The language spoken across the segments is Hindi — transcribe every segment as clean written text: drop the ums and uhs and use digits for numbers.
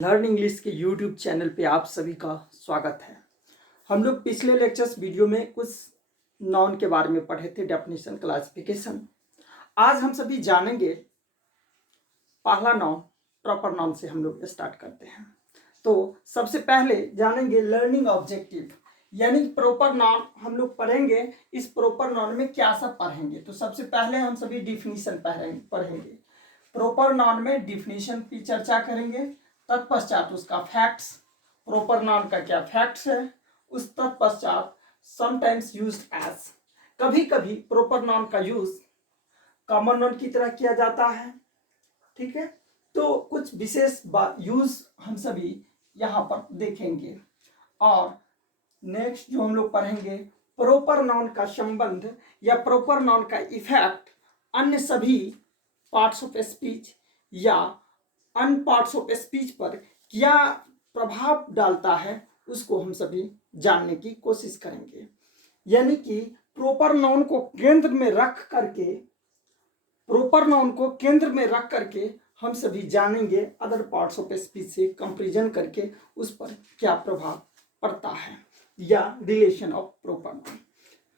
लर्न इंग्लिश के यूट्यूब चैनल पे आप सभी का स्वागत है। हम लोग पिछले लेक्चर्स वीडियो में कुछ नॉन के बारे में पढ़े थे, डेफिनेशन, क्लासिफिकेशन। आज हम सभी जानेंगे पहला नॉन, प्रॉपर नॉन से हम लोग स्टार्ट करते हैं। तो सबसे पहले जानेंगे लर्निंग ऑब्जेक्टिव, यानी प्रॉपर नॉन हम लोग पढ़ेंगे। इस प्रॉपर नॉन में क्या सब पढ़ेंगे, तो सबसे पहले हम सभी डिफिनीशन पढ़ेंगे। प्रॉपर नॉन में डिफिनीशन की चर्चा करेंगे, तत्पश्चात उसका फैक्ट्स, प्रॉपर नाउन का क्या फैक्ट्स है, उस तत्पश्चात समटाइम्स यूज्ड एज, कभी कभी प्रॉपर नाउन का यूज कॉमन नाउन की तरह किया जाता है। ठीक है, तो कुछ विशेष बात यूज हम सभी यहाँ पर देखेंगे। और नेक्स्ट जो हम लोग पढ़ेंगे, प्रॉपर नाउन का संबंध या प्रॉपर नाउन का इफेक्ट अन्य सभी पार्ट्स ऑफ स्पीच या अन्य पार्ट्स ऑफ स्पीच पर क्या प्रभाव डालता है, उसको हम सभी जानने की कोशिश करेंगे। यानी कि प्रॉपर नाउन को केंद्र में रख करके हम सभी जानेंगे अदर पार्ट्स ऑफ स्पीच से कंपैरिजन करके उस पर क्या प्रभाव पड़ता है या रिलेशन ऑफ प्रॉपर नाउन।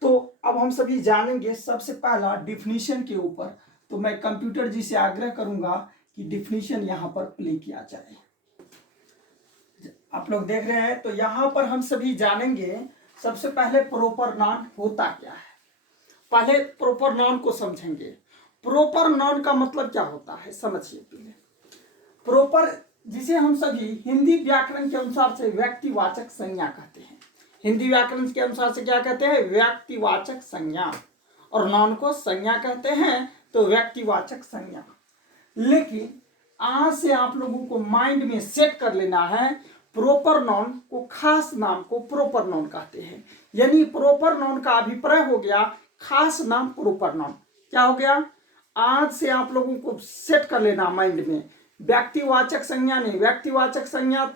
तो अब हम सभी जानेंगे सबसे पहला डिफिनीशन के ऊपर। तो मैं कंप्यूटर जी से आग्रह करूंगा कि डिफिनीशन यहाँ पर प्ले किया जाए। आप लोग देख रहे हैं, तो यहाँ पर हम सभी जानेंगे सबसे पहले प्रॉपर नाउन होता क्या है। पहले प्रॉपर नाउन को समझेंगे। प्रॉपर नाउन का मतलब क्या होता है समझिए पहले। प्रॉपर, जिसे हम सभी हिंदी व्याकरण के अनुसार से व्यक्तिवाचक संज्ञा कहते हैं। हिंदी व्याकरण के अनुसार से क्या कहते हैं? व्यक्तिवाचक संज्ञा। और नाउन को संज्ञा कहते हैं, तो व्यक्तिवाचक संज्ञा। लेकिन आज से आप लोगों को माइंड में सेट कर लेना है, प्रॉपर नाउन को, खास नाम को प्रॉपर नाउन कहते हैं। यानी प्रॉपर नाउन का अभिप्राय हो गया खास नाम प्रॉपर नाउन। क्या हो गया? आज से आप लोगों को सेट कर लेना माइंड में, व्यक्तिवाचक संज्ञा नहीं, व्यक्तिवाचक संज्ञा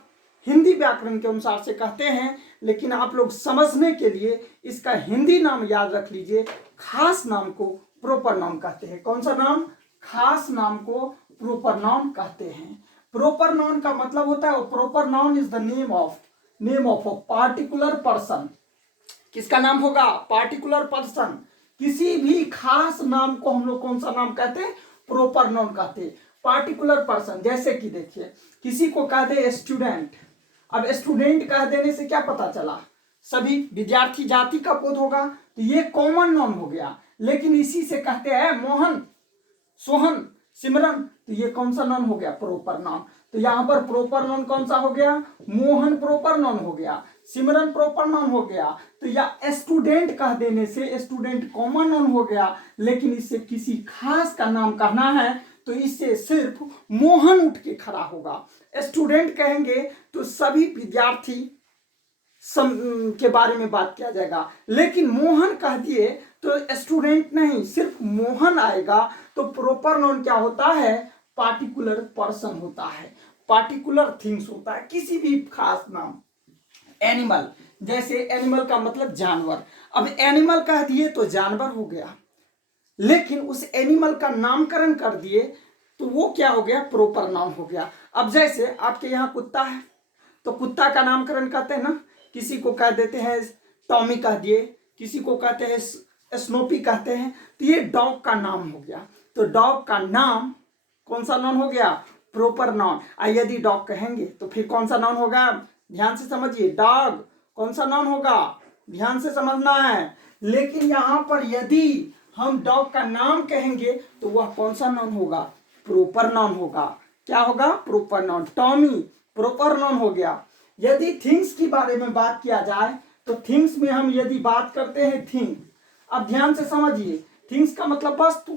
हिंदी व्याकरण के अनुसार से कहते हैं, लेकिन आप लोग समझने के लिए इसका हिंदी नाम याद रख लीजिए। खास नाम को प्रॉपर नाउन कहते हैं। कौन सा नाम? खास नाम को प्रॉपर नाउन कहते हैं। प्रॉपर नाउन का मतलब होता है, proper noun is the name of a particular person. किसका नाम होगा? Particular person. किसी भी खास नाम को हम लोग कौन सा नाम कहते हैं? प्रॉपर नाउन कहते हैं। पार्टिकुलर पर्सन, जैसे कि देखिए, किसी को कह दे स्टूडेंट। अब स्टूडेंट कह देने से क्या पता चला? सभी विद्यार्थी जाति का पद होगा, तो ये कॉमन नाउन हो गया। लेकिन इसी से कहते हैं मोहन, सोहन, सिमरन, तो ये कौन सा नाउन हो गया? Proper noun. तो यहाँ पर प्रॉपर नाउन कौन सा हो गया? मोहन प्रॉपर नाउन हो गया, सिमरन प्रॉपर नाउन हो गया। तो या स्टूडेंट कह देने से स्टूडेंट कॉमन नाउन हो गया, लेकिन इससे किसी खास का नाम कहना है तो इससे सिर्फ मोहन उठ के खड़ा होगा। स्टूडेंट कहेंगे तो सभी विद्यार्थी के बारे में बात किया जाएगा, लेकिन मोहन कह दिए तो स्टूडेंट नहीं, सिर्फ मोहन आएगा। तो प्रॉपर नाउन क्या होता है? पार्टिकुलर पर्सन होता है, पार्टिकुलर थिंग्स होता है, किसी भी खास नाम। एनिमल, जैसे एनिमल का मतलब जानवर। अब एनिमल कह दिए तो जानवर हो गया, लेकिन उस एनिमल का नामकरण कर दिए तो वो क्या हो गया? प्रॉपर नाउन हो गया। अब जैसे आपके यहाँ कुत्ता है, तो कुत्ता का नामकरण कहते हैं ना, किसी को कह देते हैं टॉमी कह दिए, किसी को कहते हैं स्नोपी कहते हैं, तो ये डॉग का नाम हो गया। तो डॉग का नाम कौन सा नाउन हो गया? Proper noun. यदि डॉग कहेंगे तो फिर कौन सा नाउन होगा? ध्यान से समझिए, डॉग कौन सा नाउन होगा? ध्यान से समझना है। लेकिन यहाँ पर यदि हम डॉग का नाम कहेंगे तो वह कौन सा नाउन होगा? प्रॉपर नाउन होगा। क्या होगा? Proper noun. Tommy proper noun हो गया। यदि थिंग्स की बारे में बात किया जाए तो थिंग्स में हम यदि बात करते हैं थिंग, अब ध्यान से समझिए, थिंग्स का मतलब वस्तु।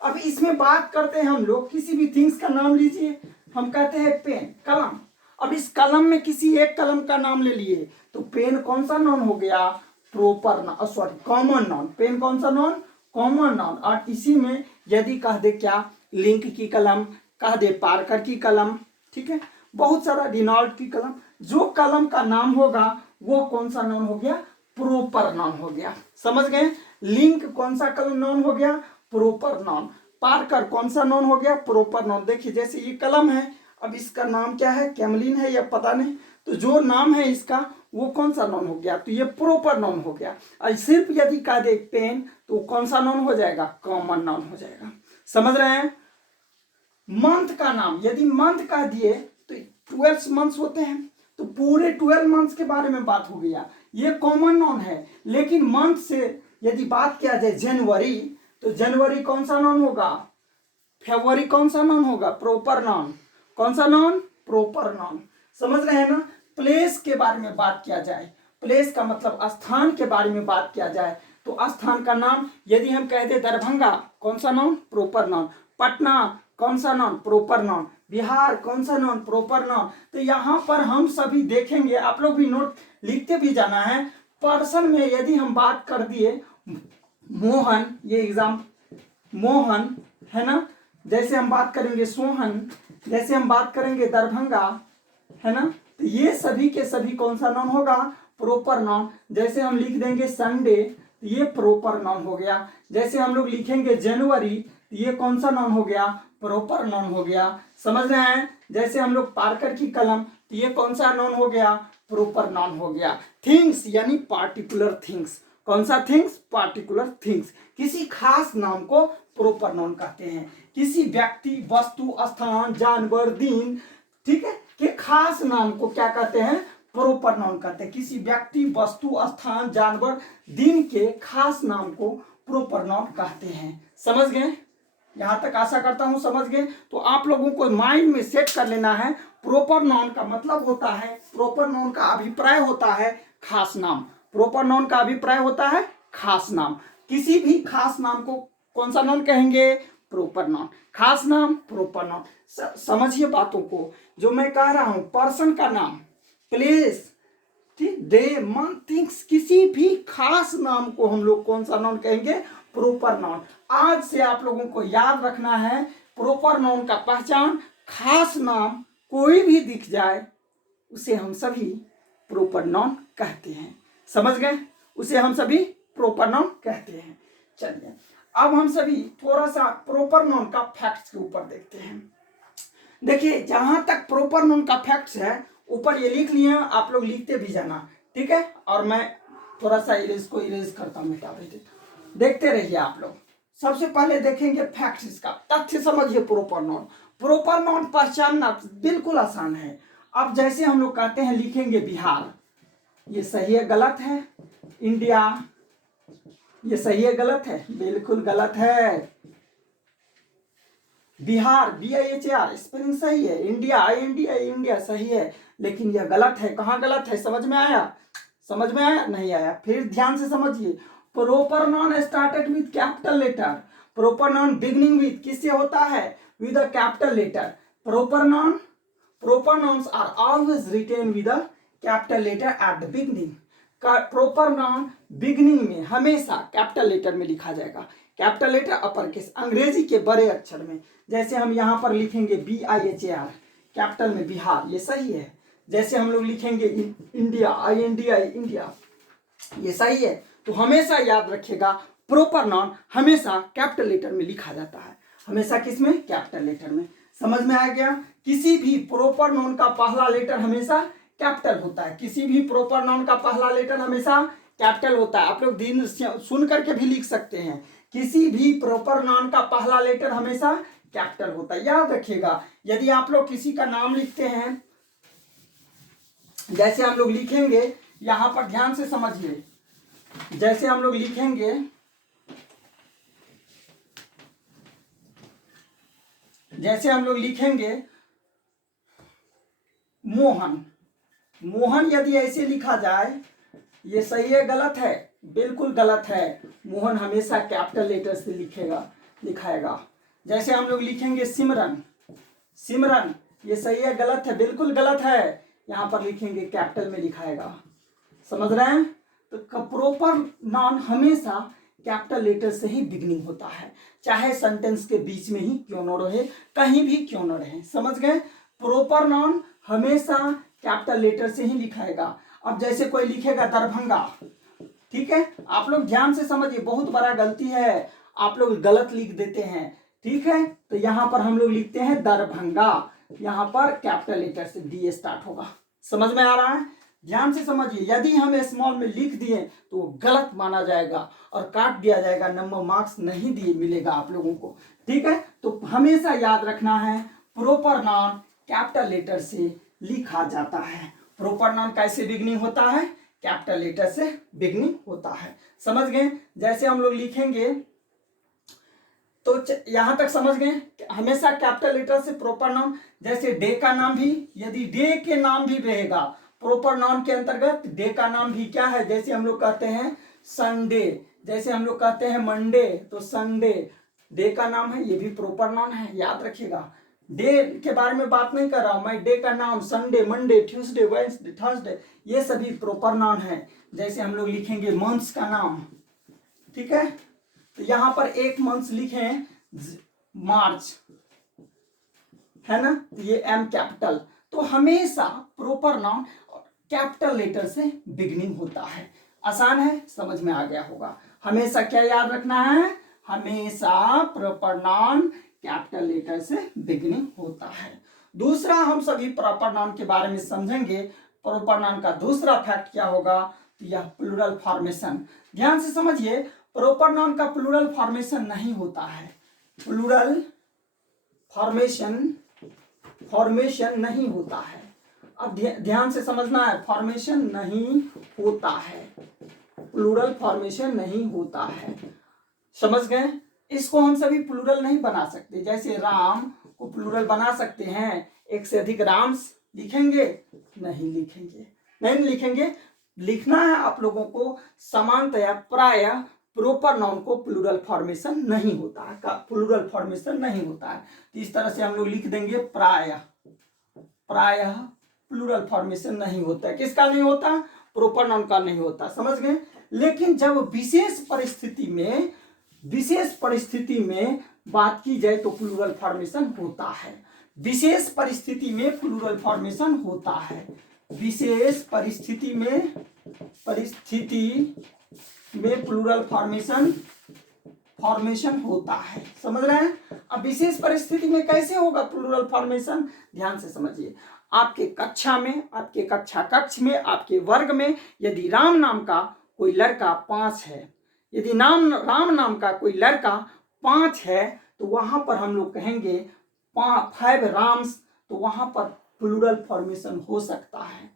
अब इसमें बात करते हैं हम लोग, किसी भी थिंग्स का नाम लीजिए, हम कहते हैं पेन, कलम। अब इस कलम में किसी एक कलम का नाम ले लिए तो पेन कौन सा नाउन हो गया? Proper noun, sorry common noun. Pen कौन सा नाउन? Common noun. और इसी में यदि कह दे क्या, लिंक की कलम, कह दे पार्कर की कलम, ठीक है, बहुत सारा, रिनॉल्ट की कलम, जो कलम का नाम होगा वो कौन सा नाउन हो गया? प्रॉपर नाउन हो गया। समझ गए? लिंक कौन सा कलम नाउन हो गया? Proper noun. पार्कर कौन सा नाउन हो गया? Proper noun. देखिए जैसे ये कलम है, अब इसका नाम क्या है, कैमलिन है या पता नहीं, तो जो नाम है इसका वो कौन सा नाउन हो गया, तो ये प्रॉपर नाउन हो गया। और सिर्फ यदि कह दे पेन तो कौन सा नाउन हो जाएगा, कॉमन नाउन हो जाएगा। समझ रहे हैं। मंथ का नाम, यदि मंथ कह दिए तो 12 मंथ्स होते हैं, तो पूरे 12 मंथ्स के बारे में बात हो गया, ये कॉमन नाउन है। लेकिन मंथ से यदि बात किया जाए जनवरी, तो जनवरी कौन सा नाउन होगा, फरवरी कौन सा नाउन होगा, प्रॉपर नाउन। कौन सा नाउन, प्रॉपर नाउन। समझ रहे हैं ना। प्लेस के बारे में बात किया जाए, प्लेस का मतलब स्थान के बारे में बात किया जाए, तो स्थान का नाम यदि हम कह दे दरभंगा, कौन सा नाउन, प्रॉपर नाउन। पटना कौन सा नाउन, प्रॉपर नाउन। बिहार कौन सा नाउन, प्रॉपर नाउन। तो यहाँ पर हम सभी देखेंगे, आप लोग भी नोट लिखते भी जाना है। पर्सन में यदि हम बात कर दिए मोहन, ये एग्जाम मोहन है ना, जैसे हम बात करेंगे सोहन, जैसे हम बात करेंगे दरभंगा, है ना, तो ये सभी के सभी कौन सा नाउन होगा, प्रॉपर नाउन। जैसे हम लिख देंगे संडे, तो ये प्रॉपर नाउन हो गया। जैसे हम लोग लिखेंगे जनवरी, तो ये कौन सा नाउन हो गया, प्रॉपर नाउन हो गया। समझ रहे हैं। जैसे हम लोग पार्कर की कलम, तो ये कौन सा नाउन हो गया, प्रॉपर नाउन हो गया। थिंग्स यानी पार्टिकुलर थिंग्स, कौन सा थिंग्स, पार्टिकुलर थिंग्स। किसी खास नाम को प्रॉपर नाउन कहते हैं। किसी व्यक्ति, वस्तु, स्थान, जानवर, दिन, ठीक है, के खास नाम को क्या कहते हैं, प्रॉपर नाउन कहते हैं। किसी व्यक्ति, वस्तु, स्थान, जानवर, दिन के खास नाम को प्रॉपर नाउन कहते हैं। समझ गए। यहां तक आशा करता हूं समझ गए। तो आप लोगों को माइंड में सेट कर लेना है, प्रॉपर नाउन का मतलब होता है, प्रॉपर नाउन का अभिप्राय होता है खास नाम। प्रॉपर नाउन का अभिप्राय होता है खास नाम। किसी भी खास नाम को कौन सा नाउन कहेंगे, प्रॉपर नाउन। खास नाम, प्रॉपर नाउन। समझिए बातों को, जो मैं कह रहा हूं, पर्सन का नाम, प्लेस, ठीक, डे, मंथ, थिंग्स, किसी भी खास नाम को हम लोग कौन सा नाउन कहेंगे, प्रॉपर नाउन। आज से आप लोगों को याद रखना है, प्रॉपर नाउन का पहचान, खास नाम कोई भी दिख जाए उसे हम सभी प्रॉपर नाउन कहते हैं। समझ गए, उसे हम सभी प्रॉपर नाउन कहते हैं। चलिए अब हम सभी थोड़ा सा प्रॉपर नाउन का फैक्ट्स के ऊपर देखते हैं। देखिए जहां तक प्रॉपर नाउन का फैक्ट्स है, ऊपर ये लिख लिए, आप लोग लिखते भी जाना, ठीक है। और मैं थोड़ा सा इसको इरेज करता हूँ, मिटा देते, देखते रहिए आप लोग। सबसे पहले देखेंगे फैक्ट्स, इसका तथ्य समझिए। प्रॉपर नाउन, प्रॉपर नाउन पहचानना बिल्कुल आसान है। अब जैसे हम लोग कहते हैं, लिखेंगे बिहार, ये सही है गलत है, इंडिया, ये सही है गलत है, बिल्कुल गलत है। बिहार, BIHAR स्पेलिंग सही है, इंडिया, INDIA इंडिया सही है, लेकिन यह गलत है। कहाँ गलत है, समझ में आया, समझ में आया, नहीं आया, फिर ध्यान से समझिए। Proper noun started with capital letter, proper noun beginning with किससे होता है, with a capital letter. Proper nouns are always written with a capital letter at the beginning. Proper noun beginning में हमेशा कैपिटल लेटर में लिखा जाएगा, कैपिटल लेटर अपर केस, अंग्रेजी के बड़े अक्षर में। जैसे हम यहां पर लिखेंगे BIHAR, कैपिटल में बिहार, ये सही है। जैसे हम लोग लिखेंगे इंडिया, INDI इंडिया, ये सही है। तो हमेशा याद रखिएगा, प्रॉपर नाउन हमेशा कैपिटल लेटर में लिखा जाता है, हमेशा किसमें, कैपिटल लेटर में। समझ में आ गया। किसी भी प्रॉपर नाउन का पहला लेटर हमेशा कैपिटल होता है, किसी भी प्रॉपर नाउन का पहला लेटर हमेशा कैपिटल होता है। आप लोग दिन सुन करके भी लिख सकते हैं, किसी भी प्रॉपर नाउन का पहला लेटर हमेशा कैपिटल होता है, याद रखिएगा। यदि आप लोग किसी का नाम लिखते हैं, जैसे हम लोग लिखेंगे, यहां पर ध्यान से समझिए, जैसे हम लोग लिखेंगे, जैसे हम लोग लिखेंगे मोहन, मोहन यदि ऐसे लिखा जाए, ये सही है गलत है, बिल्कुल गलत है। मोहन हमेशा कैपिटल लेटर से लिखाएगा। जैसे हम लोग लिखेंगे सिमरन, सिमरन, ये सही है गलत है, बिल्कुल गलत है, यहां पर लिखेंगे कैपिटल में लिखाएगा। समझ रहे हैं। तो प्रॉपर नाउन हमेशा कैपिटल लेटर से ही बिगिनिंग होता है, चाहे सेंटेंस के बीच में ही क्यों न रहे, कहीं भी क्यों न रहे। समझ गए। प्रॉपर नाउन हमेशा कैपिटल लेटर से ही लिखाएगा। अब जैसे कोई लिखेगा दरभंगा, ठीक है, आप लोग ध्यान से समझिए, बहुत बड़ा गलती है, आप लोग गलत लिख देते हैं, ठीक है। तो यहां पर हम लोग लिखते हैं दरभंगा, यहाँ पर कैपिटल लेटर से डी स्टार्ट होगा। समझ में आ रहा है? ध्यान से समझिए, यदि हम स्मॉल में लिख दिए तो वो गलत माना जाएगा और काट दिया जाएगा, नंबर मार्क्स नहीं दिए मिलेगा आप लोगों को। ठीक है, तो हमेशा याद रखना है प्रॉपर नाउन कैपिटल लेटर से लिखा जाता है। प्रॉपर नाउन कैसे बिगनिंग होता है? कैपिटल लेटर से बिगनिंग होता है। समझ गए? जैसे हम लोग लिखेंगे तो यहां तक समझ गए, हमेशा कैपिटल लेटर से प्रॉपर नाउन। जैसे डे का नाम भी, यदि डे के नाम भी रहेगा प्रॉपर नाउन के अंतर्गत, डे का नाम भी क्या है? जैसे हम लोग कहते हैं संडे, जैसे हम लोग कहते हैं मंडे, तो संडे डे का नाम है, ये भी प्रॉपर नाउन है, याद रखिएगा। डे के बारे में बात नहीं कर रहा हूं मैं, डे का नाम Sunday, Monday, Tuesday, Wednesday, Thursday, ये सभी प्रॉपर नाउन है। जैसे हम लोग लिखेंगे मंथ्स का नाम, ठीक है, तो यहां पर एक मंथ लिखे मार्च, है ना, ये एम कैपिटल। तो हमेशा प्रॉपर नाउन कैपिटल लेटर से बिगनिंग होता है। आसान है, समझ में आ गया होगा। हमेशा क्या याद रखना है? हमेशा प्रॉपर नाउन कैपिटल लेटर से बिगनिंग होता है। दूसरा, हम सभी प्रॉपर नाउन के बारे में समझेंगे। प्रॉपर नाउन का दूसरा फैक्ट क्या होगा? तो यह प्लूरल फॉर्मेशन। ध्यान से समझिए, प्रॉपर नाउन का प्लूरल फॉर्मेशन नहीं होता है। प्लूरल फॉर्मेशन नहीं होता है। अब ध्यान से समझना है, फॉर्मेशन नहीं होता है, प्लूरल फॉर्मेशन नहीं होता है। समझ गए? इसको हम सभी प्लूरल नहीं बना सकते। जैसे राम को प्लूरल बना सकते हैं, एक से अधिक राम्स लिखेंगे? नहीं लिखेंगे, नहीं लिखेंगे। लिखना है आप लोगों को समानतया प्रायः प्रॉपर नाउन को प्लूरल फॉर्मेशन नहीं होता है, प्लूरल फॉर्मेशन नहीं होता है। तो इस तरह से हम लोग लिख देंगे प्रायः प्लूरल फॉर्मेशन नहीं होता है। किसका नहीं होता? प्रॉपर नाउन का नहीं होता। समझ गए? लेकिन जब विशेष परिस्थिति में बात की जाए तो प्लूरल फॉर्मेशन होता है। विशेष परिस्थिति में प्लूरल फॉर्मेशन होता है। विशेष परिस्थिति में प्लूरल फॉर्मेशन होता है। समझ रहे हैं? अब विशेष परिस्थिति में कैसे होगा प्लूरल फॉर्मेशन? ध्यान से समझिए। आपके कक्षा में, आपके कक्षा कक्ष में, आपके वर्ग में यदि राम नाम का कोई लड़का 5 है, यदि राम नाम का कोई लड़का 5 है, तो वहां पर हम लोग कहेंगे 5 राम्स, तो वहां पर प्लूरल फॉर्मेशन हो सकता है।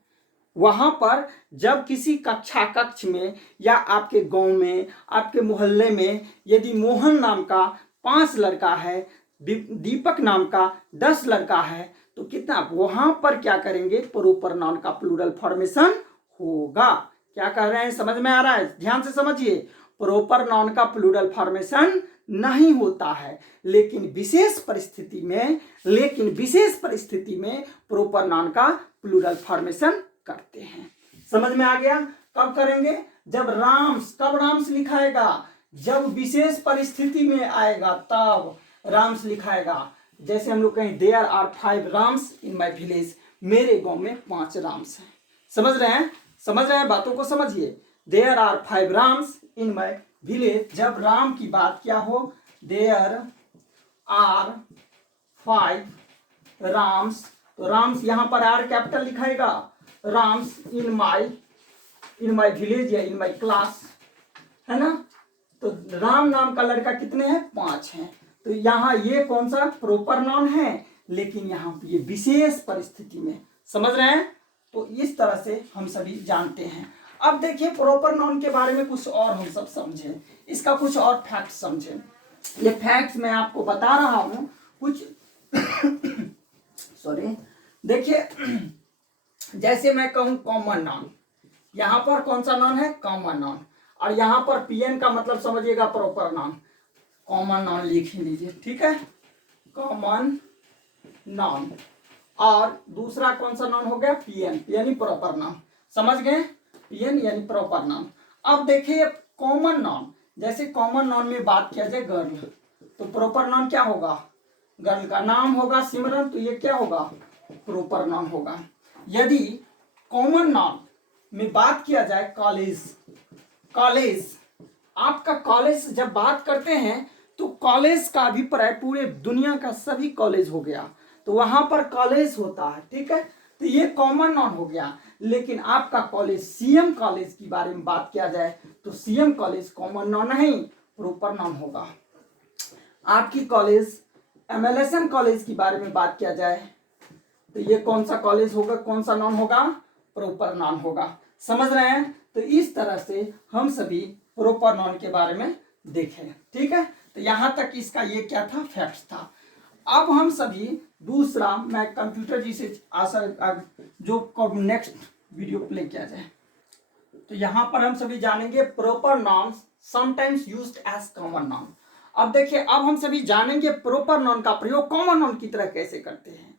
वहां पर जब किसी कक्ष में या आपके गांव में, आपके मोहल्ले में यदि मोहन नाम का 5 लड़का है, दीपक नाम का 10 लड़का है, तो कितना वहां पर क्या करेंगे? प्रॉपर नाउन का प्लूरल फॉर्मेशन होगा। क्या कह रहे हैं? समझ में आ रहा है? ध्यान से समझिए, प्रॉपर नाउन का प्लूरल फॉर्मेशन नहीं होता है, लेकिन विशेष परिस्थिति में प्रॉपर नाउन का प्लूरल फॉर्मेशन करते हैं। समझ में आ गया? कब करेंगे? जब राम्स लिखाएगा, जब विशेष परिस्थिति में आएगा तब राम्स लिखाएगा। जैसे हम लोग कहें there are 5 Rams in my village, मेरे गांव में 5 राम्स हैं। समझ रहे हैं? बातों को समझिए। There are 5 Rams in my village, जब राम की बात क्या हो, देयर आर 5 राम्स, तो राम्स यहां पर आर कैपिटल लिखाएगा, राम्स इन माय विलेज या इन माय क्लास, है ना। तो राम नाम का लड़का कितने हैं? 5 हैं। तो यहाँ ये कौन सा? प्रॉपर नाउन है, लेकिन यहाँ ये विशेष परिस्थिति में। समझ रहे हैं? तो इस तरह से हम सभी जानते हैं। अब देखिए प्रॉपर नाउन के बारे में कुछ और हम सब समझें, इसका कुछ और फैक्ट समझें। ये फैक्ट्स मैं आपको बता रहा हूं कुछ सॉरी, देखिए जैसे मैं कहूं कॉमन नाउन, यहां पर कौन सा नाउन है? Common noun. और यहां पर पीएन का मतलब समझिएगा प्रॉपर नाउन। कॉमन नाउन लिख लीजिए, ठीक है, कॉमन नाउन। और दूसरा कौन सा नाउन हो गया? पीएन, यानी प्रॉपर नाउन। समझ गए? पीएन यानी प्रॉपर नाउन। अब देखिए कॉमन नाउन, जैसे कॉमन नाउन में बात किया जाए गर्ल, तो प्रॉपर नाउन क्या होगा? गर्ल का नाम होगा सिमरन, तो ये क्या होगा? प्रॉपर नाउन होगा। यदि कॉमन नाउन में बात किया जाए कॉलेज, आपका कॉलेज जब बात करते हैं तो कॉलेज का अभिप्राय पूरे दुनिया का सभी कॉलेज हो गया। तो वहां पर कॉलेज होता है, ठीक है। तो ये कॉमन नाउन हो गया। लेकिन आपका कॉलेज सीएम कॉलेज की बारे में बात किया जाए तो सीएम कॉलेज कॉमन नाउन नहीं, प्रॉपर नाउन होगा। आपकी कॉलेज एमएलएसएम कॉलेज की बारे में बात किया जाए तो ये कौन सा कॉलेज होगा, कौन सा नाउन होगा, प्रॉपर नाउन होगा। समझ रहे हैं। तो इस तरह से हम सभी प्रॉपर नाउन के बारे में देखें, ठीक है। तो यहां तक इसका ये क्या था, फैक्ट्स था। अब हम सभी दूसरा, मैं कंप्यूटर जी से आशा जो नेक्स्ट वीडियो प्ले किया जाए तो यहां पर हम सभी जानेंगे proper noun sometimes used as common noun. अब देखिए, अब हम सभी जानेंगे प्रॉपर नाउन का प्रयोग कॉमन नाउन की तरह कैसे करते हैं।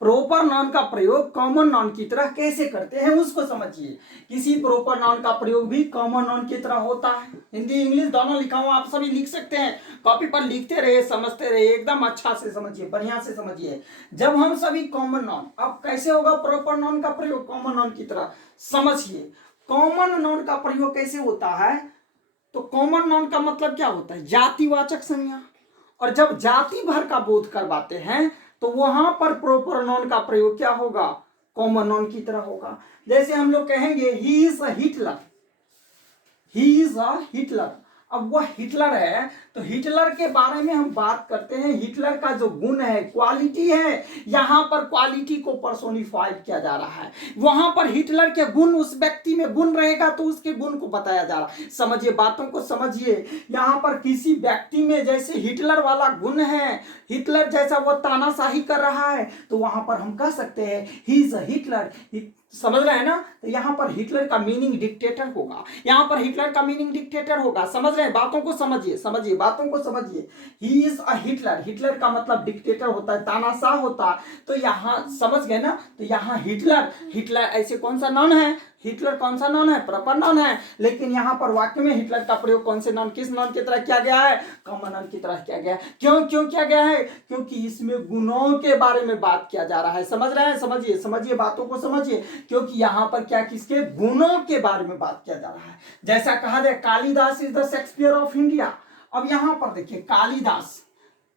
प्रॉपर नाउन का प्रयोग कॉमन नाउन की तरह कैसे करते हैं उसको समझिए। किसी प्रॉपर नाउन का प्रयोग भी कॉमन नाउन की तरह होता है। हिंदी इंग्लिश दोनों लिखा हुआ, आप सभी लिख सकते हैं, कॉपी पर लिखते रहे, समझते रहे, एकदम अच्छा से समझिए, बढ़िया से समझिए। जब हम सभी कॉमन नाउन, अब कैसे होगा प्रॉपर नाउन का प्रयोग कॉमन नाउन की तरह, समझिए। कॉमन नाउन का प्रयोग कैसे होता है, तो कॉमन नाउन का मतलब क्या होता है, जातिवाचक संज्ञा। और जब जाति भर का बोध करवाते हैं तो वहां पर प्रॉपर नाउन का प्रयोग क्या होगा, कॉमन नाउन की तरह होगा। जैसे हम लोग कहेंगे he is a Hitler, he is a Hitler. अब वह हिटलर है तो हिटलर के बारे में हम बात करते हैं, हिटलर का जो गुण है, क्वालिटी है, यहां पर क्वालिटी को पर्सोनिफाइड किया जा रहा है। वहां पर हिटलर के गुण, उस व्यक्ति में गुण रहेगा तो उसके गुण को बताया जा रहा है। समझिए, बातों को समझिए। यहां पर किसी व्यक्ति में जैसे हिटलर वाला गुण है, हिटलर जैसा वो तानाशाही कर रहा है, तो वहां पर हम कह सकते हैं ही इज अ हिटलर। समझ रहे हैं ना। तो यहां पर हिटलर का मीनिंग डिक्टेटर होगा, यहां पर हिटलर का मीनिंग डिक्टेटर होगा। समझ रहे हैं, बातों को समझिए, समझिए, बातों को समझिए। He is a Hitler, Hitler का मतलब डिक्टेटर होता है, तानाशाह होता। तो यहां समझ गए ना। तो यहां हिटलर, हिटलर ऐसे कौन सा नाउन है, हिटलर कौन सा नाउन है, प्रॉपर नाउन है। लेकिन यहां पर वाक्य में हिटलर का प्रयोग कौन से नाउन, किस नाउन की तरह किया गया है, कॉमन नाउन की तरह किया गया है। क्यों क्यों किया गया है, क्योंकि इसमें गुणों के बारे में बात किया जा रहा है। समझ रहे हैं, समझिए, समझिए, बातों को समझिए। क्योंकि यहां पर क्या, किसके गुणों के बारे में बात किया जा रहा है। जैसा कहा जाए Kalidas is the Shakespeare of India. अब यहां पर देखिए, कालिदास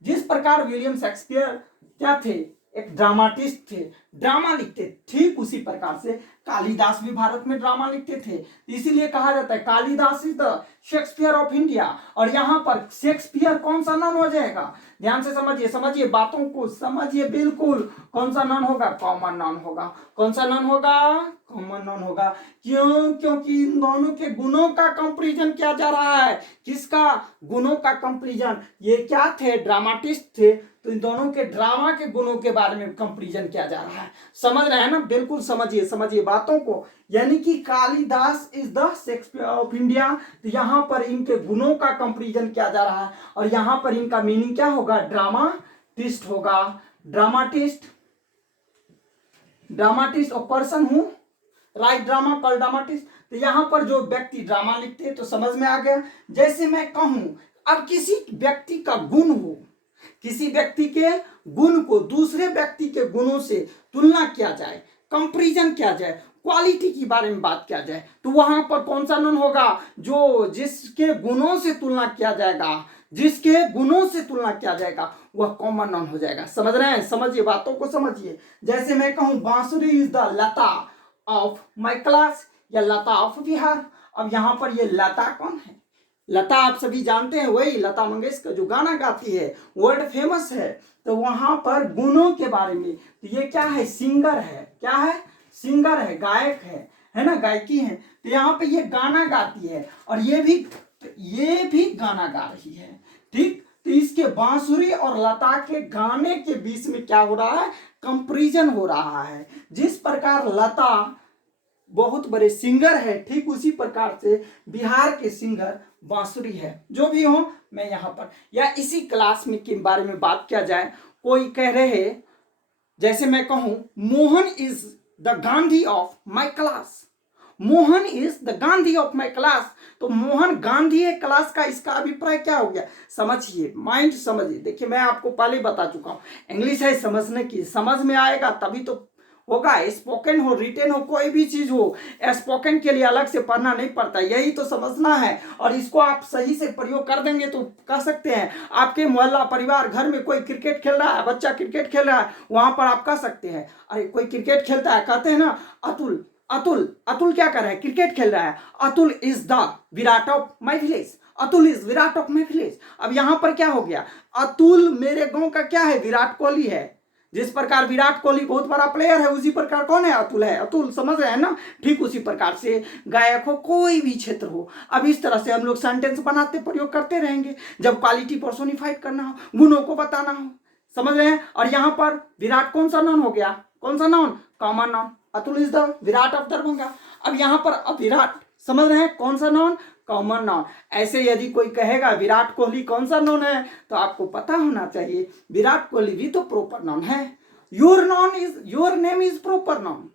जिस प्रकार विलियम शेक्सपियर क्या थे, एक ड्रामाटिस्ट थे, ड्रामा लिखते, ठीक उसी प्रकार से कालिदास भी भारत में ड्रामा लिखते थे। इसीलिए कहा जाता है Kalidas is the Shakespeare of India. और यहां पर शेक्सपियर कौन सा नाउन हो जाएगा, ध्यान से समझिए, समझिए, बातों को समझिए, बिल्कुल कौन सा नाउन होगा, कॉमन नाउन होगा। कौन सा नाउन होगा, कॉमन नाउन होगा। क्यों, क्योंकि इन दोनों के गुणों का कंपैरिजन किया जा रहा है। किसका, गुणों का कंपैरिजन। ये क्या थे, ड्रामाटिस्ट थे, तो इन दोनों के ड्रामा के गुणों के बारे में कंपैरिजन किया जा रहा है। समझ रहे हैं ना, बिल्कुल समझिए, समझिए बातों को। यानी कि Kalidas is the Shakespeare of India. तो यहां पर इनके गुणों का कंपैरिजन किया जा रहा है और यहां पर इनका मीनिंग क्या होगा, ड्रामाटिस्ट होगा। ड्रामाटिस्ट, ड्रामाटिस्ट और पर्सन हूं राइट ड्रामा कॉल ड्रामाटिस्ट। तो यहां पर जो व्यक्ति ड्रामा लिखते हैं, तो समझ में आ गया। जैसे मैं कहूं, अब किसी व्यक्ति का गुण हो, किसी व्यक्ति के गुण को दूसरे व्यक्ति के गुणों से तुलना किया जाए, कंपैरिजन किया जाए, क्वालिटी के बारे में बात किया जाए, तो वहां पर कौन सा नाउन होगा, जो जिसके गुणों से तुलना किया जाएगा, जिसके गुणों से तुलना किया जाएगा वह कॉमन नाउन हो जाएगा। समझ रहे हैं, समझिए, बातों को समझिए। जैसे मैं कहूं बांसुरी is the Lata of my class या लता ऑफ बिहार। अब यहां पर ये लता कौन है, लता आप सभी जानते हैं, वही लता मंगेशकर जो गाना गाती है, वर्ल्ड फेमस है। तो वहां पर गुणों के बारे में, तो ये क्या है, सिंगर है, क्या है, सिंगर है, गायक है ना, गायकी है। तो यहाँ पे ये गाना गाती है और ये भी गाना गा रही है, ठीक। तो इसके बांसुरी और लता के गाने के बीच में क्या हो रहा है, कंपैरिजन हो रहा है। जिस प्रकार लता बहुत बड़े सिंगर है, ठीक उसी प्रकार से बिहार के सिंगर बांसुरी है। जो भी हो, मैं यहाँ पर या इसी क्लास में के बारे में बात किया जाए, कोई कह रहे, जैसे मैं कहूं Mohan is the Gandhi of my class, Mohan is the Gandhi of my class. तो मोहन गांधी है क्लास का, इसका अभिप्राय क्या हो गया, समझिए, माइंड समझिए। देखिए, मैं आपको पहले बता चुका हूं, इंग्लिश है समझने की, समझ में आएगा तभी तो होगा, स्पोकन हो, रिटेन हो, कोई भी चीज हो, स्पोकन के लिए अलग से पढ़ना नहीं पड़ता, यही तो समझना है। और इसको आप सही से प्रयोग कर देंगे तो कह सकते हैं आपके मोहल्ला परिवार घर में कोई क्रिकेट खेल रहा है, बच्चा क्रिकेट खेल रहा है, वहां पर आप कह सकते हैं अरे कोई क्रिकेट खेलता है, कहते हैं ना अतुल, अतुल अतुल क्या कर रहा है, क्रिकेट खेल रहा है, Atul is the Virat of my village, Atul is Virat of my village. अब यहां पर क्या हो गया, अतुल मेरे गांव का क्या है, विराट कोहली है। जिस प्रकार विराट कोहली बहुत बड़ा प्लेयर है, उसी प्रकार कौन है, अतुल है। अतुल समझ रहे हैं ना, ठीक उसी प्रकार से गायक हो, कोई भी क्षेत्र हो, अब इस तरह से हम लोग सेंटेंस बनाते प्रयोग करते रहेंगे जब क्वालिटी पर्सोनिफाइड करना हो, गुणों को बताना हो, समझ रहे हैं। और यहां पर विराट कौन सा नाउन हो गया, कौन सा noun, common noun, Atul is the Virat of Darbhanga. अब यहां पर अब विराट समझ रहे हैं कौन सा नाउन, कॉमन नाउन। ऐसे यदि कोई कहेगा विराट कोहली कौन सा नाउन है, तो आपको पता होना चाहिए विराट कोहली भी तो प्रॉपर नाउन है। Your noun is, your name is proper noun,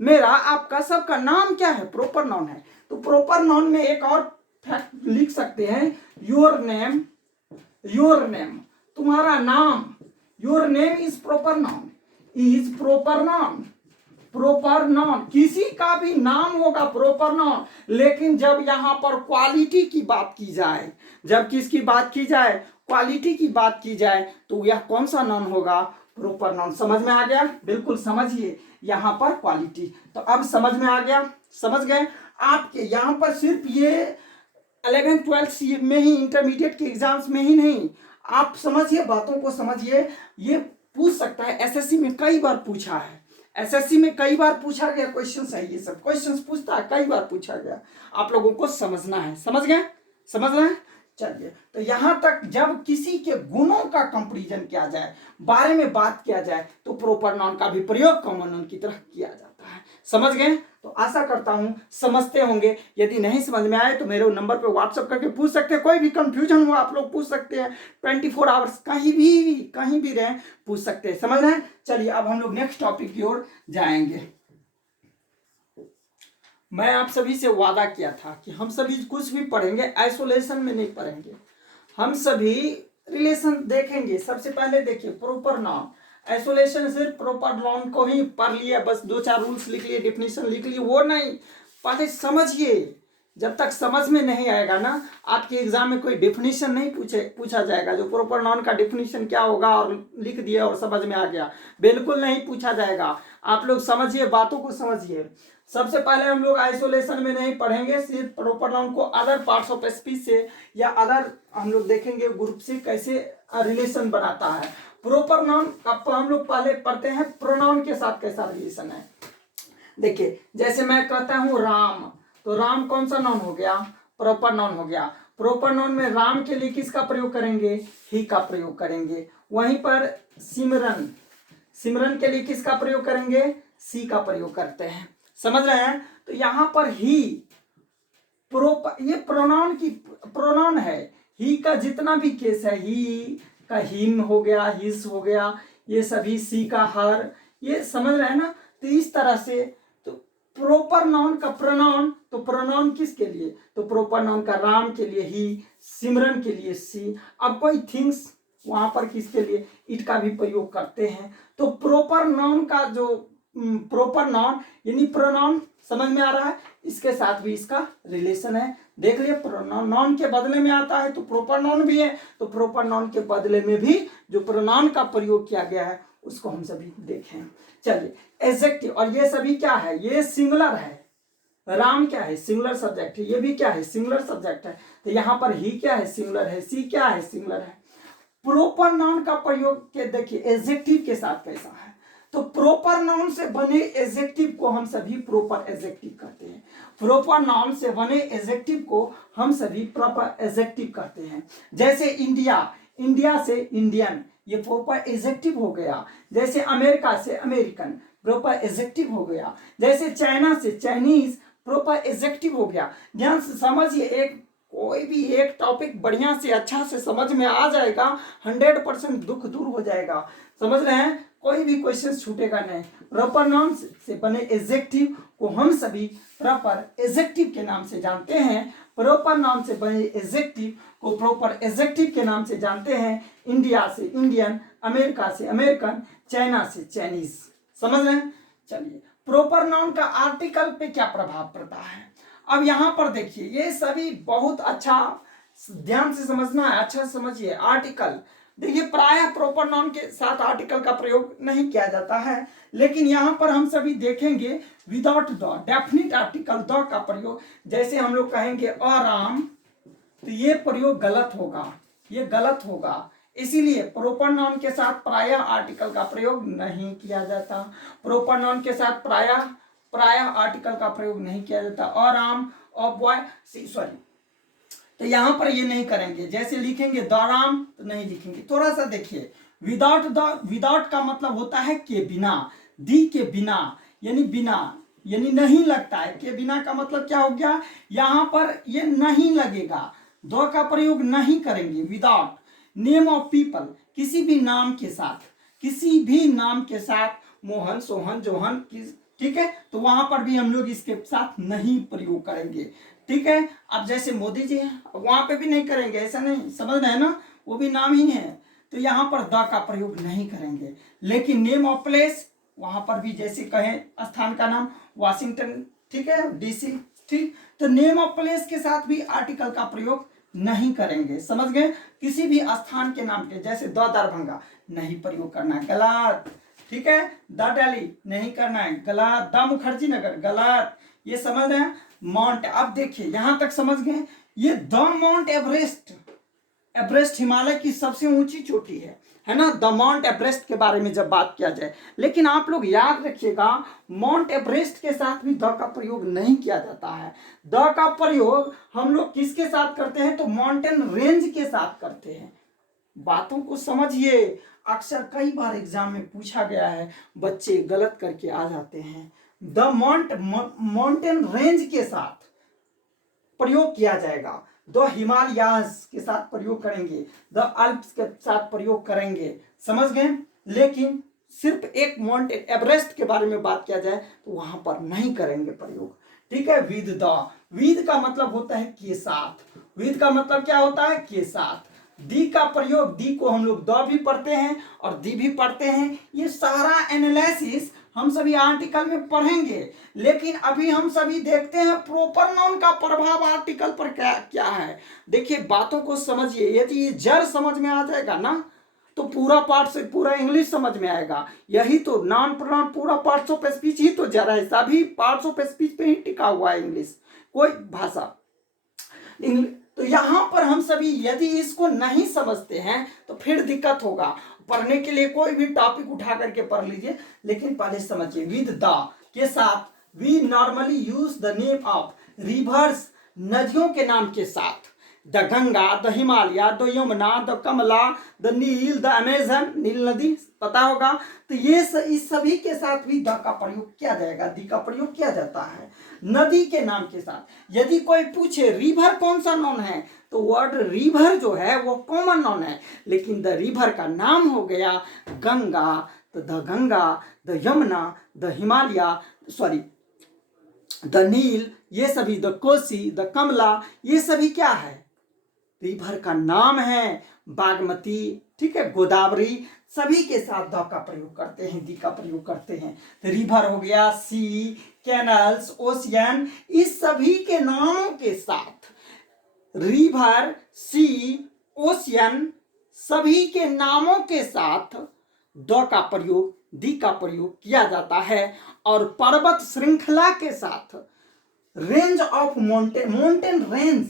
मेरा आपका सबका नाम क्या है, प्रॉपर नाउन है। तो प्रॉपर नाउन में एक और फैक्ट लिख सकते हैं, योर नेम, योर नेम तुम्हारा नाम, your name is proper noun, is proper noun, proper noun किसी का भी नाम होगा प्रॉपर नाउन। लेकिन जब यहां पर क्वालिटी की बात की जाए, जब किसकी बात की जाए, क्वालिटी की बात की जाए, तो यह कौन सा नाउन होगा, प्रॉपर नाउन। समझ में आ गया, बिल्कुल समझिए यहां पर क्वालिटी। तो अब समझ में आ गया, समझ गए। आपके यहां पर सिर्फ ये 11th 12th में ही, इंटरमीडिएट के एग्जाम्स में ही नहीं, आप समझिए, बातों को समझिए। ये पूछ सकता है, एसएससी में कई बार पूछा है, एसएससी में कई बार पूछा गया क्वेश्चन है, ये सब क्वेश्चन पूछता है, कई बार पूछा गया, आप लोगों को समझना है। समझ गए, समझ रहे हैं। चलिए, तो यहां तक जब किसी के गुणों का कंपैरिजन किया जाए, बारे में बात किया जाए, तो प्रॉपर नाउन का भी प्रयोग कॉमन नाउन की तरह किया जाता है। समझ गए। तो आशा करता हूं समझते होंगे। यदि नहीं समझ में आए तो मेरे नंबर पे व्हाट्सएप करके पूछ सकते हैं, कोई भी कंफ्यूजन हो आप लोग पूछ सकते हैं, 24 आवर्स कहीं भी रहे पूछ सकते हैं। समझ रहे हैं। चलिए, अब हम लोग नेक्स्ट टॉपिक की ओर जाएंगे। मैं आप सभी से वादा किया था कि हम सभी कुछ भी पढ़ेंगे, आइसोलेशन में नहीं पढ़ेंगे, हम सभी रिलेशन देखेंगे। सबसे पहले देखिए प्रॉपर नाउन, आइसोलेशन सिर्फ प्रॉपर नाउन को ही पढ़ लिया, बस 2-4 रूल्स लिख लिए, डेफिनेशन लिख लिए, वो नहीं, पहले समझिए। जब तक समझ में नहीं आएगा ना, आपके एग्जाम में कोई डेफिनेशन नहीं पूछा जाएगा जो प्रॉपर नाउन का डेफिनेशन क्या होगा और लिख दिया और समझ में आ गया, बिल्कुल नहीं पूछा जाएगा। आप लोग समझिए, बातों को समझिए। सबसे पहले हम लोग आइसोलेशन में नहीं पढ़ेंगे, सिर्फ प्रॉपर नाउन को अदर पार्ट्स ऑफ स्पीच से या अदर हम लोग देखेंगे ग्रुप से कैसे रिलेशन बनाता है। प्रॉपर नाउन का हम लोग पहले पढ़ते हैं प्रोनाउन के साथ कैसा रिलेशन है। देखिए, जैसे मैं कहता हूं राम, तो राम कौन सा नाउन हो गया, प्रॉपर नाउन हो गया। प्रॉपर नाउन में राम के लिए किसका प्रयोग करेंगे, ही का प्रयोग करेंगे। वहीं पर सिमरन, सिमरन के लिए किसका प्रयोग करेंगे, सी का प्रयोग करते हैं। समझ रहे हैं। तो यहां पर ही प्रॉपर, ये प्रोनाउन की प्रोनाउन है, ही का जितना भी केस है, ही का हिम हो गया, हिस हो गया, ये सभी, सी का हर, ये समझ रहे हैं ना। तो इस तरह से तो प्रॉपर नाउन का प्रोनाउन, तो प्रोनाउन किसके लिए, तो प्रॉपर नाउन का राम के लिए ही, सिमरन के लिए सी। अब कोई थिंग्स वहां पर किसके लिए, इट का भी प्रयोग करते हैं। तो प्रॉपर नाउन का जो प्रॉपर नाउन यानी प्रोनाउन, समझ में आ रहा है, इसके साथ भी इसका रिलेशन है। देख लिया, प्रोनाउन नाउन के बदले में आता है तो प्रॉपर नाउन भी है, तो प्रॉपर नाउन के बदले में भी जो प्रोनाउन का प्रयोग किया गया है उसको हम सभी देखें। चलिए, एडजेक्टिव, और ये सभी क्या है, ये सिंगुलर है। राम क्या है, सिंगुलर सब्जेक्ट है, ये भी क्या है, सिंगुलर सब्जेक्ट है। तो यहाँ पर ही क्या है, सिंगुलर है, सी क्या है, सिंगुलर है। प्रॉपर नाउन का प्रयोग के देखिए एडजेक्टिव के साथ कैसा है। तो प्रॉपर नाउन से बने एडजेक्टिव को हम सभी प्रॉपर एडजेक्टिव कहते हैं। प्रॉपर नाउन से बने एडजेक्टिव को हम सभी प्रॉपर एडजेक्टिव कहते हैं। जैसे इंडिया, इंडिया से इंडियन, ये प्रॉपर एडजेक्टिव हो गया। जैसे अमेरिका से अमेरिकन, प्रॉपर एडजेक्टिव हो गया। जैसे चाइना से चाइनीज, प्रॉपर एडजेक्टिव हो गया। ध्यान से समझिए, एक कोई भी एक टॉपिक बढ़िया से अच्छा से समझ में आ जाएगा, 100% दुख दूर हो जाएगा। समझ रहे हैं, कोई भी क्वेश्चन छूटेगा नहीं। प्रॉपर नाउन से बने एडजेक्टिव को हम सभी प्रॉपर एडजेक्टिव के नाम से जानते हैं। प्रॉपर नाउन से बने एडजेक्टिव को प्रॉपर एडजेक्टिव के नाम से जानते हैं। इंडिया से इंडियन, अमेरिका से अमेरिकन, चाइना से चाइनीज। समझ रहे हैं। चलिए, प्रॉपर नाउन का आर्टिकल पे क्या प्रभाव पड़ता है। अब यहां पर देखिए, ये सभी बहुत अच्छा ध्यान से समझना है, अच्छा समझिए। आर्टिकल देखिए, प्रायः प्रॉपर नाउन के साथ आर्टिकल का प्रयोग नहीं किया जाता है, लेकिन यहां पर हम सभी देखेंगे without the definite article the का प्रयोग। जैसे हम लोग कहेंगे आराम, तो ये प्रयोग गलत होगा, ये गलत होगा। इसीलिए प्रॉपर नाउन के साथ प्रायः आर्टिकल का प्रयोग नहीं किया जाता। प्रॉपर नाउन के साथ प्रायः आर्टिकल का प्रयोग नहीं किया जाता। आराम और बॉय सॉरी, तो यहां पर ये नहीं करेंगे। जैसे लिखेंगे दौरान तो नहीं लिखेंगे। थोड़ा सा देखिए, विदाउट द, विदाउट का मतलब होता है के बिना, दी के बिना, यानी बिना, यानी नहीं लगता है। के बिना का मतलब क्या हो गया, यहां पर ये नहीं लगेगा, द का प्रयोग नहीं करेंगे। विदाउट नेम ऑफ पीपल, किसी भी नाम के साथ, किसी भी नाम के साथ, मोहन, सोहन, जोहन, ठीक है, तो वहां पर भी हम लोग इसके साथ नहीं प्रयोग करेंगे। ठीक है, अब जैसे मोदी जी हैं, वहां पे भी नहीं करेंगे, ऐसा नहीं, समझ रहे हैं ना, वो भी नाम ही है, तो यहां पर द का प्रयोग नहीं करेंगे। लेकिन नेम ऑफ प्लेस, वहां पर भी जैसे कहें स्थान का नाम वाशिंगटन, ठीक है, डीसी, ठीक, तो नेम ऑफ प्लेस के साथ भी आर्टिकल का प्रयोग नहीं करेंगे। समझ गए, किसी भी स्थान के नाम के, जैसे द दरभंगा नहीं प्रयोग करना है, गलत। ठीक है, द दिल्ली नहीं करना है, गलत। द मुखर्जी नगर, गलत। ये समझ रहे हैं। माउंट, अब देखिए यहां तक समझ गए, ये the mount Everest, Everest Himalaya की सबसे ऊंची चोटी है ना, द माउंट एवरेस्ट के बारे में जब बात किया जाए। लेकिन आप लोग याद रखिएगा, माउंट एवरेस्ट के साथ भी द का प्रयोग नहीं किया जाता है। द का प्रयोग हम लोग किसके साथ करते हैं, तो माउंटेन रेंज के साथ करते हैं। बातों को समझिए, अक्सर कई बार एग्जाम में पूछा गया है, बच्चे गलत करके आ जाते हैं। द माउंटेन रेंज के साथ प्रयोग किया जाएगा, द हिमालयास के साथ प्रयोग करेंगे, द अल्प्स के साथ प्रयोग करेंगे। समझ गए। लेकिन सिर्फ एक माउंटेन एवरेस्ट के बारे में बात किया जाए तो वहां पर नहीं करेंगे प्रयोग। ठीक है, विद द, विद का मतलब होता है के साथ, विद का मतलब क्या होता है, के साथ। दी का प्रयोग, दी को हम लोग द भी पढ़ते हैं और दी भी पढ़ते हैं। ये सारा एनालिसिस हम सभी आर्टिकल में पढ़ेंगे, लेकिन अभी हम सभी देखते हैं प्रॉपर नाउन का प्रभाव आर्टिकल पर क्या क्या है। देखिए, बातों को समझिए, यदि ये जड़ समझ में आ जाएगा ना, तो पूरा पार्ट से पूरा इंग्लिश समझ में आएगा। यही तो नॉन प्रोनाउन, पूरा पार्ट्स ऑफ स्पीच ही तो जड़ है, सभी पार्ट्स ऑफ स्पीच पे ही टिका हुआ है इंग्लिश, कोई भाषा। तो यहां पर हम सभी यदि इसको नहीं समझते हैं तो फिर दिक्कत होगा। पढ़ने के लिए कोई भी टॉपिक उठा करके पढ़ लीजिए, लेकिन पहले समझिए, विद द के साथ we normally use the name of rivers, नदियों के नाम के साथ, the Ganga, the Himalaya, the Yamuna, the Kamla, the Nile, the Amazon, Nile नदी पता होगा। तो ये इस सभी के साथ भी द का प्रयोग किया जाएगा, दी का प्रयोग किया जाता है नदी के नाम के साथ। यदि कोई पूछे रिवर कौन सा नाउन है, तो वर्ड रिवर जो है वो कॉमन नाउन है, लेकिन द रिवर का नाम हो गया गंगा, तो the Ganga, the Yamuna, the Himalaya, sorry the Nile, ये सभी, द कोसी, द कमला, ये सभी क्या है, रिवर का नाम है। बागमती, ठीक है, गोदावरी, सभी के साथ द का प्रयोग करते हैं, दी का प्रयोग करते हैं। तो रिवर हो गया, सी, कैनल्स, ओशियन, इस सभी के नामों के साथ, रिवर, सी, ओशियन, सभी के नामों के साथ द का प्रयोग, दी का प्रयोग किया जाता है। और पर्वत श्रृंखला के साथ, range of mountain, mountain range,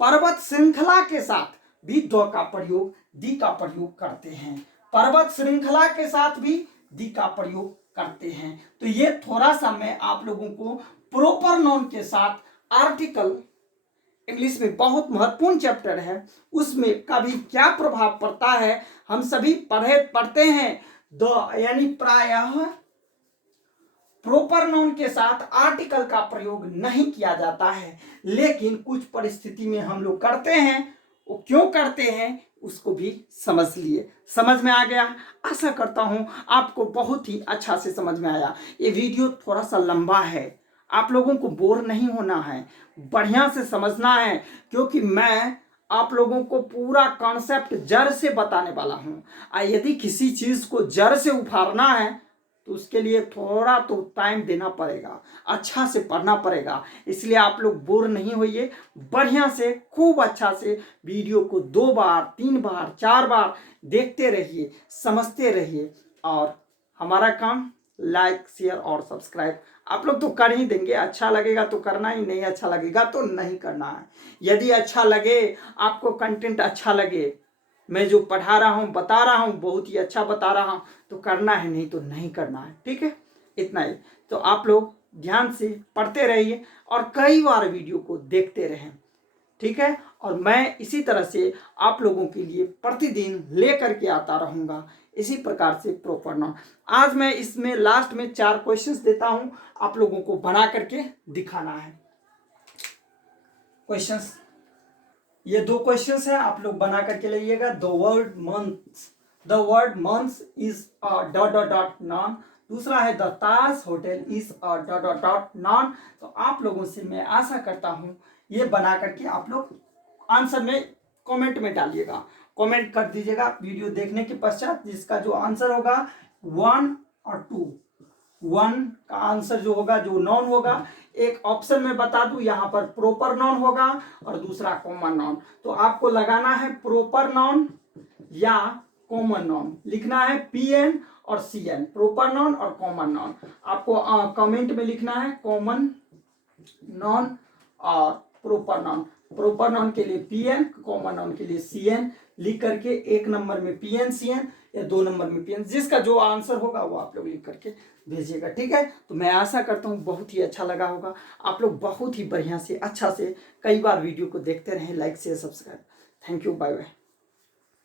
पर्वत श्रृंखला के साथ भी द का प्रयोग, दी का प्रयोग करते हैं। पर्वत श्रृंखला के साथ भी दी का प्रयोग करते हैं। तो ये थोड़ा सा मैं आप लोगों को प्रॉपर नाउन के साथ आर्टिकल, इंग्लिश में बहुत महत्वपूर्ण चैप्टर है, उसमें का भी क्या प्रभाव पड़ता है हम सभी पढ़ते हैं। द यानी प्रायः प्रॉपर नाउन के साथ आर्टिकल का प्रयोग नहीं किया जाता है, लेकिन कुछ परिस्थिति में हम लोग करते हैं। वो क्यों करते हैं उसको भी समझ लिए। समझ में आ गया? आशा करता हूं आपको बहुत ही अच्छा से समझ में आया। ये वीडियो थोड़ा सा लंबा है, आप लोगों को बोर नहीं होना है, बढ़िया से समझना है, क्योंकि मैं आप लोगों को पूरा कॉन्सेप्ट जड़ से बताने वाला हूं। यदि किसी चीज को जड़ से उखाड़ना है तो उसके लिए थोड़ा तो टाइम देना पड़ेगा, अच्छा से पढ़ना पड़ेगा। इसलिए आप लोग बोर नहीं होइए, बढ़िया से खूब अच्छा से वीडियो को 2 बार 3 बार 4 बार देखते रहिए, समझते रहिए। और हमारा काम लाइक शेयर और सब्सक्राइब आप लोग तो कर ही देंगे। अच्छा लगेगा तो करना ही, नहीं अच्छा लगेगा तो नहीं करना है। यदि अच्छा लगे, आपको कंटेंट अच्छा लगे, मैं जो पढ़ा रहा हूँ बता रहा हूँ बहुत ही अच्छा बता रहा हूँ, तो करना है, नहीं तो नहीं करना है। ठीक है, इतना ही। तो आप लोग ध्यान से पढ़ते रहिए और कई बार वीडियो को देखते रहें। ठीक है, और मैं इसी तरह से आप लोगों के लिए प्रतिदिन लेकर के आता रहूँगा, इसी प्रकार से प्रॉपर नाउन। आज मैं इसमें लास्ट में 4 क्वेश्चंस देता हूँ, आप लोगों को बना करके दिखाना है। क्वेश्चंस, ये 2 क्वेश्चंस है, आप लोग बना करके लाइएगा। The word months is a dot dot dot non. दूसरा है the Taj hotel is a dot dot dot non. तो आप लोगों से मैं आशा करता हूँ ये बना करके आप लोग आंसर में कमेंट में डालिएगा, कमेंट कर दीजिएगा वीडियो देखने के पश्चात। जिसका जो आंसर होगा 1 और 2, 1 का आंसर जो होगा, जो नॉन होगा, एक ऑप्शन में बता दूं, यहाँ पर प्रॉपर नॉन होगा और दूसरा कॉमन नॉन। तो आपको लगाना है प्रॉपर नॉन या कॉमन नॉन, लिखना है पीएन और सीएन, प्रॉपर नॉन और कॉमन नॉन। आपको कमेंट में लिखना है कॉमन नॉन और प्रॉपर नॉन। प्रॉपर नॉन के लिए पीएन, कॉमन नॉन के लिए सीएन लिख करके 1 नंबर में पीएन सीएन या 2 नंबर में पीएन, जिसका जो आंसर होगा वो आप लोग लिख करके भेजिएगा। ठीक है, तो मैं आशा करता हूँ बहुत ही अच्छा लगा होगा। आप लोग बहुत ही बढ़िया से अच्छा से कई बार वीडियो को देखते रहें, like share subscribe. Thank you, bye bye.